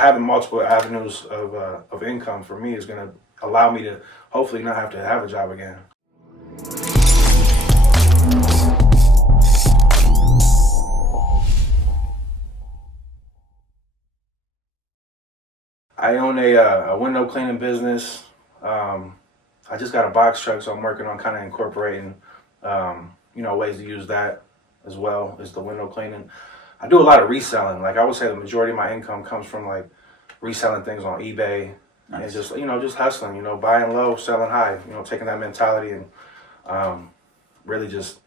having multiple avenues of income for me is going to allow me to hopefully not have to have a job again. I own a window cleaning business. I just got a box truck, so I'm working on kind of incorporating, ways to use that as well as the window cleaning. I do a lot of reselling. Like I would say the majority of my income comes from like reselling things on eBay. Nice. And just hustling, buying low, selling high, taking that mentality and really just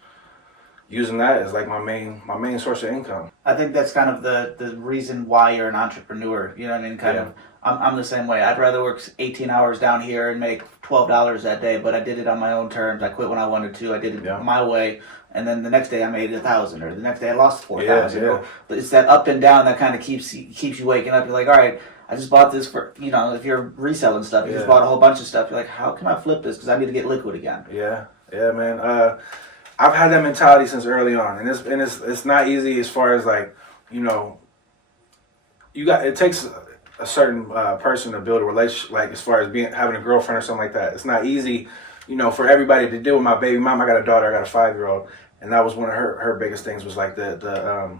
using that as like my main source of income. I think that's kind of the reason why you're an entrepreneur. You know what I mean? Kind of. I'm the same way. I'd rather work 18 hours down here and make $12 that day, but I did it on my own terms. I quit when I wanted to. I did it my way, and then the next day I made $1,000, or the next day I lost $4,000. Yeah. But it's that up and down that kind of keeps you waking up. You're like, all right, I just bought this for, if you're reselling stuff, you just bought a whole bunch of stuff. You're like, how can I flip this? Because I need to get liquid again. Yeah, man. I've had that mentality since early on, and it's not easy as far as like, it takes a certain person to build a relationship, like as far as having a girlfriend or something like that. It's not easy, for everybody to deal with. My baby mom, I got a daughter, I got a 5-year-old, and that was one of her biggest things was like the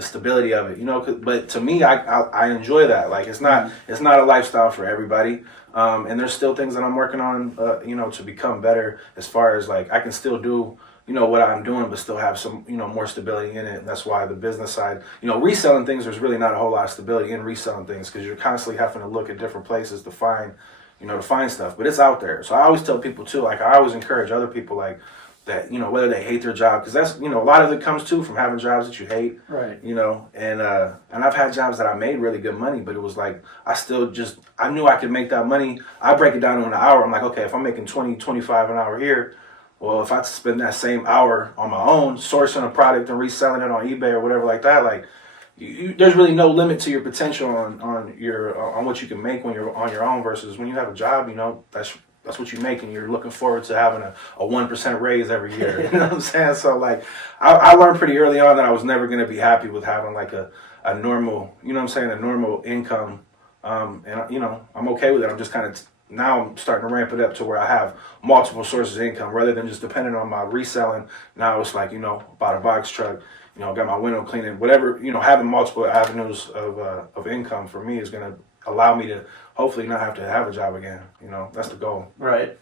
stability of it, but to me, I enjoy that. Like it's not a lifestyle for everybody, and there's still things that I'm working on, to become better as far as like I can still do what I'm doing, but still have some, more stability in it. And that's why the business side, reselling things, there's really not a whole lot of stability in reselling things because you're constantly having to look at different places to find stuff, but it's out there. So I always tell people too, like I always encourage other people like that, whether they hate their job, because that's, a lot of it comes too from having jobs that you hate, right? And I've had jobs that I made really good money, but it was like, I knew I could make that money. I break it down to an hour. I'm like, okay, if I'm making 20, 25 an hour here, well, if I spend that same hour on my own sourcing a product and reselling it on eBay or whatever like that, like there's really no limit to your potential on what you can make when you're on your own versus when you have a job. That's what you make, and you're looking forward to having a 1% raise every year. You know what I'm saying? So like I learned pretty early on that I was never going to be happy with having like a normal, a normal income. And I'm okay with it. I'm just kind of now I'm starting to ramp it up to where I have multiple sources of income rather than just depending on my reselling. Now it's like, bought a box truck, got my window cleaning, whatever, having multiple avenues of income for me is going to allow me to hopefully not have to have a job again. That's the goal. Right.